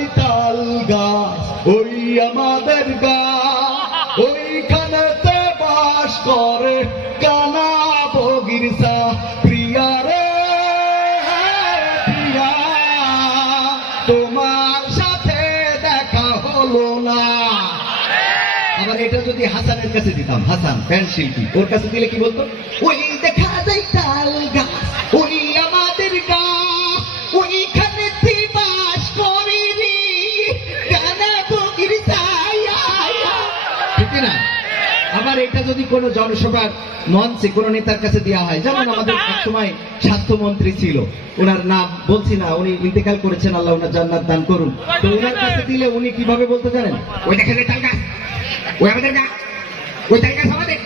যায় তাল গাছ ওই আমাদের গা, ওইখানেতে বাস করে কানা বগিরসা। প্রিয়া রে প্রিয়া, তোমার সাথে দেখা হলো না। আবার এটা যদি হাসানের কাছে দিতাম, হাসান ব্যান্ড শিল্পী, ওর কাছে দিলে কি বলতো? ওই দেখা যায় তাল গাছ ওই আমাদের গা, ওইখানে বাস করি রে কানা বগিরসা। ঠিক না? আবার এটা যদি কোনো জনসভার মঞ্চে কোনো নেতার কাছে দেওয়া হয়, যেমন আমাদের একসময় স্বাস্থ্যমন্ত্রী ছিল, ওনার নাম বলছি না, উনি ইন্তেকাল করেছেন, আল্লাহ ওনার জান্নাত দান করুন। তো ওনার কাছে দিলে উনি কিভাবে বলতে জানেন? ওই দেখা যায় তাল গাছ ওই আমাদের গা, ওই তাল গাছ আমাদের,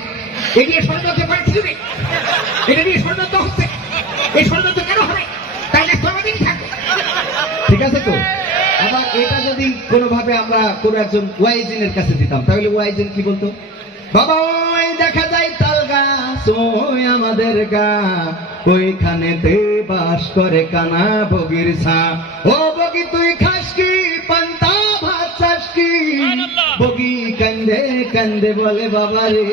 এই নিয়ে ষড়যন্ত্র করেছিল রে, এটা নিয়ে ষড়যন্ত্র হচ্ছে, এই ষড়যন্ত্র কেন হবে? তাই গাছ তো আমাদেরই থাকবে। ঠিক আছে তো? আবার এটা যদি কোনোভাবে আমরা কোনো একজন ওয়াইজিনের কাছে দিতাম, তাহলে ওয়াইজিন কি বলতো? বাবা ওই দেখা যায় তাল গাছ ওই আমাদের গা, ওইখানেতে বাস করে কানা বগিরসা। ও বগি তুই খাস কি পান্তা ভাত চাস কি? বগি কান্দে কান্দে বলে বাবা রে,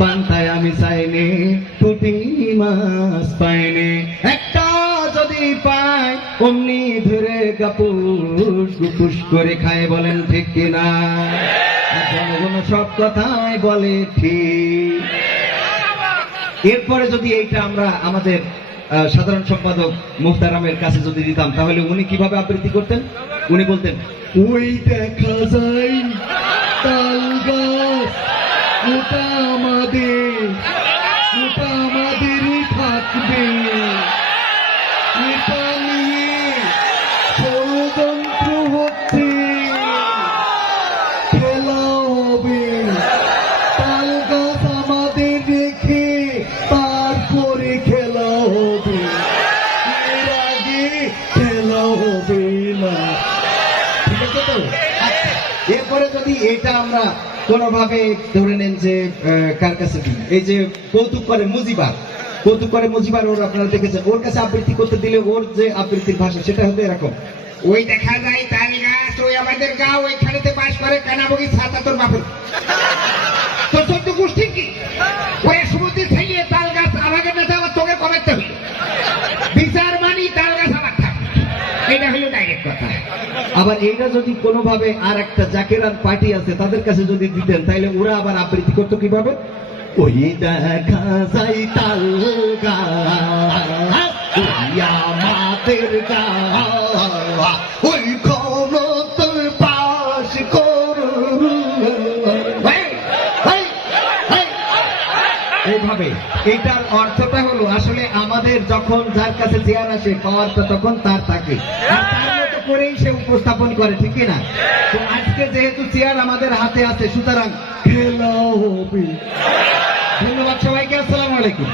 পান্তায় আমি চাইনি পুঁটি মাছ পাইনি, একটা যদি পাই অমনি ধরে গাপুস গুপুস করে খায়। বলেন ঠিক কিনা? জনগণ সব কথাই বলে ঠিক। এরপরে যদি এইটা আমরা আমাদের সাধারণ সম্পাদক মুহতারামের কাছে যদি দিতাম, তাহলে উনি কিভাবে আবৃত্তি করতেন? উনি বলতেন, ওই দেখা যায় তাল গাছ ওটা আমাদের, ওটা আমাদেরই থাকবে, এটা নিয়ে ষড়যন্ত্র হচ্ছে, খেলা হবে, তাল গাছ আমাদের রেখে তারপরে খেলা হবে, এর আগে খেলা হবে না। ঠিক আছে তো? এরপরে যদি এটা আমরা কোনোভাবে ধরে নেন যে কার কাছে দিই, এই যে কৌতুক করে মুজিবার, কৌতুক করে মুজিবার, ওর আপনারা দেখেছেন, ওর কাছে আবৃত্তি করতে দিলে ওর যে আবৃত্তির ভাষা সেটা হতো এরকম, ওই দেখা যায় তাল গাছ ওই আমাদের গা, ওইখানেতে বাস করে কানা বগিরসা। তোর বাপের তোর চোদ্দ গোষ্ঠীর কি ওই সমুদ্রে ছাইয়ে তাল গাছ আমাকে নেতা আমার তোকে কমাতে হইল, বিচার মানি তাল গাছ আমার থাকবে, এটা হলো ডাইরেক্ট কথা। আবার এইটা যদি কোনোভাবে আর একটা জাকেরার পার্টি আছে তাদের কাছে যদি দিতেন, তাইলে ওরা আবার আবৃত্তি করতো কিভাবে? ওই দেখা যায় তাল গাছ ওই আমাদের গা, ওই ক্ষমতা পাশ করু। এইভাবে এটার অর্থটা হলো আসলে আমাদের যখন যার কাছে চেয়ার আসে পাওয়ারটা তখন তার থাকে, আর তার মতো করেই সে উপস্থাপন করে। ঠিক না? তো আজকে যেহেতু চেয়ার আমাদের হাতে আছে, সুতরাং খেলা হবে। ধন্যবাদ সবাইকে, আসসালামু আলাইকুম।